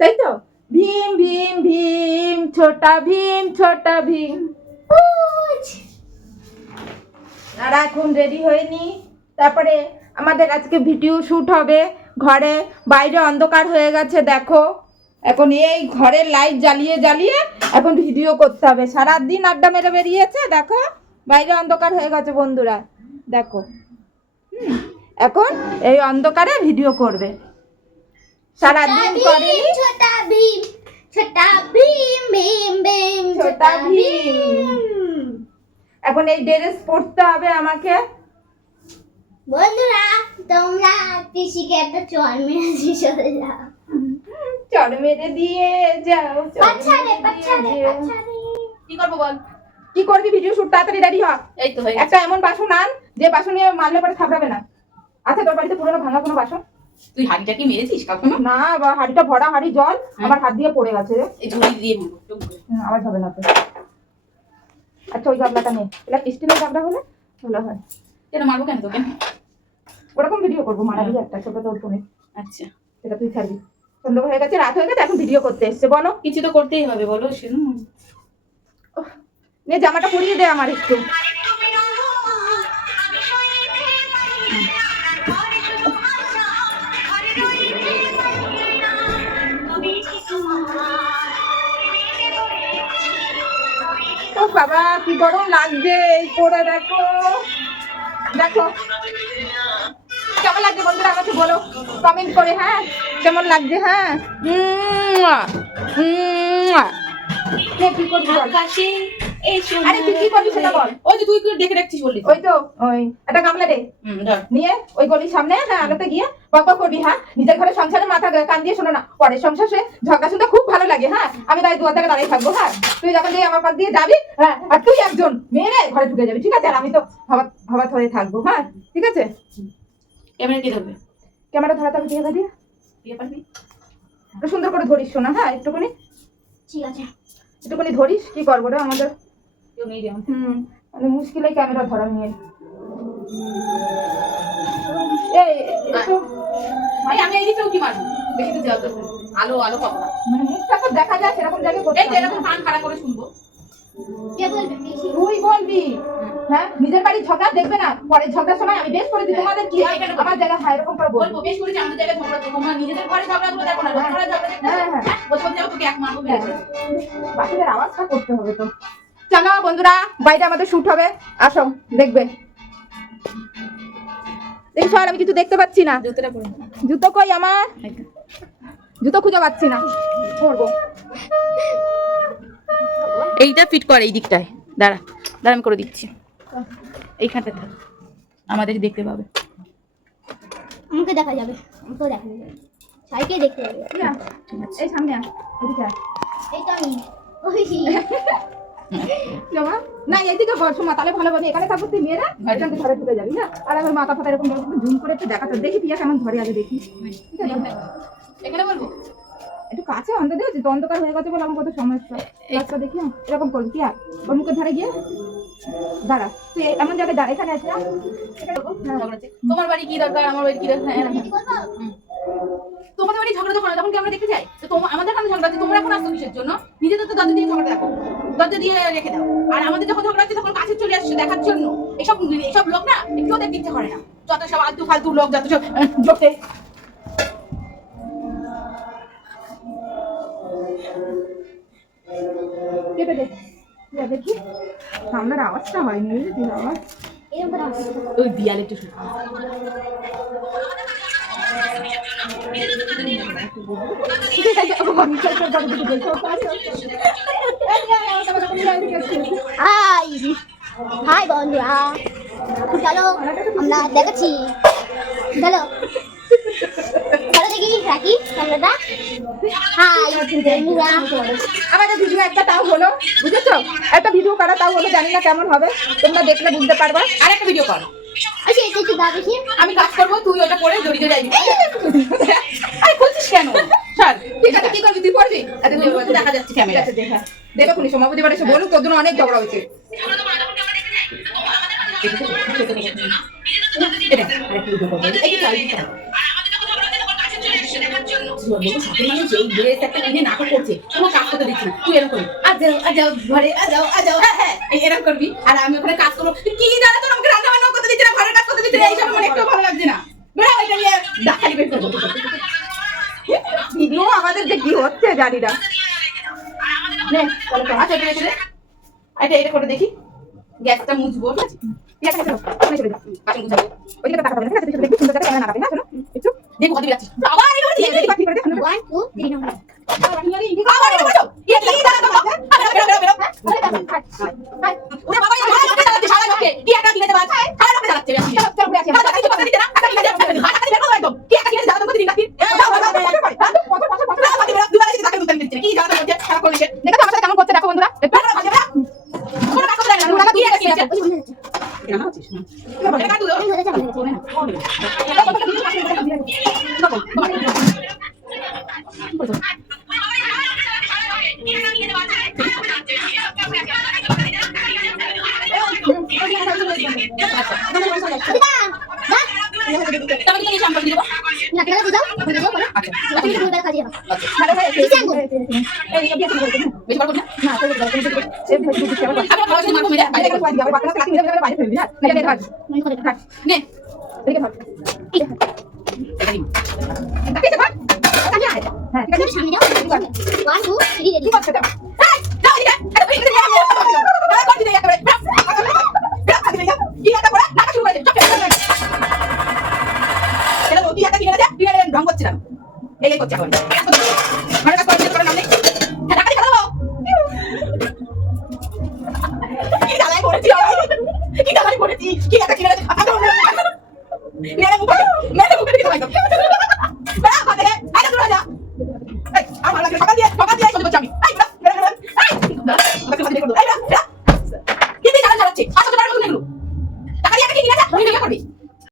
তাই তো? ভীম ভীম ভীম ছোটা ভীম ছোটা ভীম। আর এখন রেডি হয়নি। তারপরে আমাদের আজকে ভিডিও শ্যুট হবে। ঘরে বাইরে অন্ধকার হয়ে গেছে দেখো। এখন এই ঘরের লাইট জ্বালিয়ে জ্বালিয়ে এখন ভিডিও করতে হবে। সারাদিন আড্ডা মেরে বেরিয়েছে দেখো। বাইরে অন্ধকার হয়ে গেছে বন্ধুরা। দেখো। এখন এই অন্ধকারে ভিডিও করবে। সারাদিন করেনি? ছোটা ভীম ছোটা ভীম ভীম ভীম ছোটা ভীম। এখন এই ড্রেস পরতে হবে আমাকে। বন্ধুরা তোমরা পিসিকে একটা চর মেরেছি চলে যাও। চড় মেরে দিয়ে যাও মেরে দিয়ে যাও। কি করব বল? কি করবি ভিডিও শুট? তাড়াতাড়ি রেডি হ। এই তো হয়ে একটা এমন বাসন আন যে বাসনে মারলে পরে থাকবে না। আচ্ছা তোর বাড়িতে পুরোনো ভাঙা কোনো বাসন? তুই হাঁড়িটা কি মেরেছিস কখনো? না বা হাড়িটা ভরা হাড়ি জল আমার হাত দিয়ে পড়ে গেছে রে। এই ঝুড়ি দিয়ে আওয়াজ হবে না তো আচ্ছা ওই গাবলাটা নে। এটা স্টিলের গাবলা হলে ভালো হয়। কেন মারবো কেন তোকে? ওরকম ভিডিও করব মারাবি একটা ছোট তোর ফোনে। আচ্ছা। সেটা তুই ছাড়বি। সন্ধ্যা হয়ে গেছে রাত হয়ে গেছে এখন ভিডিও করতে এসছে বলো। কিছু তো করতেই হবে বলো শুনো নে জামাটা পরিয়ে দে আমার একটু। ও বাবা কি গরম লাগছে? এই পরে দেখো। দেখো। কেমন লাগছে বন্ধুরা আমাকে বলো। কমেন্ট করে হ্যাঁ? কেমন লাগছে হ্যাঁ? হুম হুম। নে, কি করব আরে তুই কি করবি সেটা বল। ওই যে তুই কি দেখে রাখছিস বললি? ওই তো ওই একটা গামলা দে। নিয়ে ওই গলির সামনে হ্যাঁ আলোতে গিয়ে করবি হ্যাঁ? নিজের ঘরে সংসারে মাথা কান দিয়ে শোনো না। পরের সংসার সে ঝগড়া শুনতে খুব ভালো লাগে হ্যাঁ? আমি তাই দুয়ার থেকে দাঁড়িয়ে থাকব হ্যাঁ? তুই যখন দিয়ে আমার পাশ দিয়ে যাবি হ্যাঁ আর তুই একজন মেয়ে ঘরে ঢুকে যাবি ঠিক আছে? আর আমি তো ভাবাত ভাবাত হয়ে থাকব হ্যাঁ? ঠিক আছে? ক্যামেরা কে ধরবে? ক্যামেরা ধরাতে হবে দিয়ে পারবি? সুন্দর করে ধরিস শোনা হ্যাঁ একটুখানি। ঠিক আছে। একটুখানি ধরিস কি করব রে আমাদের? কেউ নেই রে হুম মানে মুশকিল ক্যামেরা ধরা নিয়ে। এই একটু। ভাই আমি এই দিকটাও কি মারবো? বেশি তো যাও আলো আলো পাবো না। মানে মুখটা তো দেখা যায় সেরকম জায়গায় করতে এই এরকম কান খাড়া করে শুনব। কে বলবে তুই বলবি। হ্যাঁ। নিজের বাড়ির ঝগড়া দেখবে না? পরে ঝগড়ার সময় আমি বেশ করে দিই তোমাদের কি হ্যাঁ, এখানে বলব। আমার জায়গা হয় এরকম করে বলব? বেশ করেছি আমাদের জায়গায় ঝগড়া তোমরা নিজেদের ঘরে ঝগড়া করব দেখো না। ঝগড়া হ্যাঁ, হ্যাঁ। হ্যাঁ বলতে বলতে তোকে এক মারবো। বাকিদের আওয়াজটা করতে হবে তো। চলো বন্ধুরা বাইরে আমাদের শুট হবে। আসো দেখবে। দেখি সর আমি কিছু দেখতে পাচ্ছি না। জুতো কই আমার? জুতো খুঁজে পাচ্ছি না। করব এইটা ফিট কর এই দিকটায়। দাঁড়া দাঁড়া আমি করে দিচ্ছি। এইখানটা থাক। আমাদের দেখতে পাবে। আমাকে দেখা যাবে। আমাকেও দেখা যাবে। সবাইকে দেখতে ইয়া, এই সামনে আয় এই তো আমি। না এইদিকে বল সোমা তাহলে ভালো হবে। এখানে থাকব তুই মেয়েরা ঘরে এখান থেকে ঘরে ঢুকে যাবি না? আর আমার মাথা ফাতা এরকম জুম করে একটু দেখাতে দেখি পিয়া কেমন ধরে আগে দেখি। এখানে বলব? একটু কাছে অন্ধ দেখেছি অন্ধকার হয়ে গেছে বলে আমার কত সমস্যা। রাস্তা দেখি হ্যাঁ, এরকম করবি কি আর? ওর মুখে ধরে গিয়ে? দাঁড়া তুই এমন জায়গায় দাঁড়া এখানে বল। হ্যাঁ। তোমার বাড়ি কি দরকার? আমার বাড়ি কি দরকার? হ্যাঁ। তোমাদের বাড়ি ঝগড়া যখন হয়, তখন কি আমরা দেখতে চাই? তো আমাদের কেন ঝগড়া তোমরা এখন আসছো কিসের জন্য? নিজেদের তো দরজা দিয়ে ঝগড়া দেখো। দরজা দিয়ে রেখে দাও। আর আমাদের যখন ঝগড়া হচ্ছে তখন কাছে চলে আসছে দেখার জন্য। এসব এসব লোক না একটু দেখতে ইচ্ছে করে না। যত সব আলতু ফালতু লোক যত সব দে দেখি। সামনের আওয়াজটা হয়নি করে আসবে ওই দিয়ালে একটু শুনো। হাই হাই বন্ধুরা। চলো আমরা দেখাচ্ছি। চলো। চলো দেখি রাখি ক্যামেরাটা হাই বন্ধুরা। আমাদের ভিডিও একটা তাও হলো বুঝেছ? একটা ভিডিও করা তাও হলো জানি না কেমন হবে তোমরা দেখলে বুঝতে পারবা। আর একটা ভিডিও কর। আচ্ছা আমি কাজ করব তুই ওটা করে জড়িয়ে যাবি। আরে বলছিস কেন? চল ঠিক আছে কি করবি তুই পড়বি? দেখা যাচ্ছে ক্যামেরা দেখা। দেখো খুনি সভাপতি বাড়ি এসে বলুক তোর জন্য অনেক ঝগড়া হয়েছে আর আমি ওখানে কাজ করব কি দাদা তোর রান্না বান্না করতে দিচ্ছে না এইসব আমার একটু ভালো লাগছে না বেড়া ওইটা নিয়ে ডাক্তারি আমাদের যে কি হচ্ছে জানিনা নে কলটা আচ্ছা এটা রেখে দে। এটা এটা করে দেখি। গ্যাসটা মুছবো ঠিক আছে? হ্যাঁ, চলে চলে বাসন মুছাবো ওই দিকে তাকাবে না ঠিক আছে? দেখি সুন্দর করে ক্যামেরা নাগাবে না? চলো একটু দেখো কত বিরাচ্ছে আবার এটা দিয়ে দিই পাখি করে দে। 1 2 3 নম্বর আবার এটা বসো ইয়ে কি দাঁড়া দাও আরে আচ্ছা, বেরো বেরো বেরো। আরে দাঁড়া হাই হাই ওরে বাবা এই ভালো করে চালাতে সারা লোকে কি একটা কিনে দেবা সারা লোকে চালাতে ঢং করছিলাম এই করছি এখন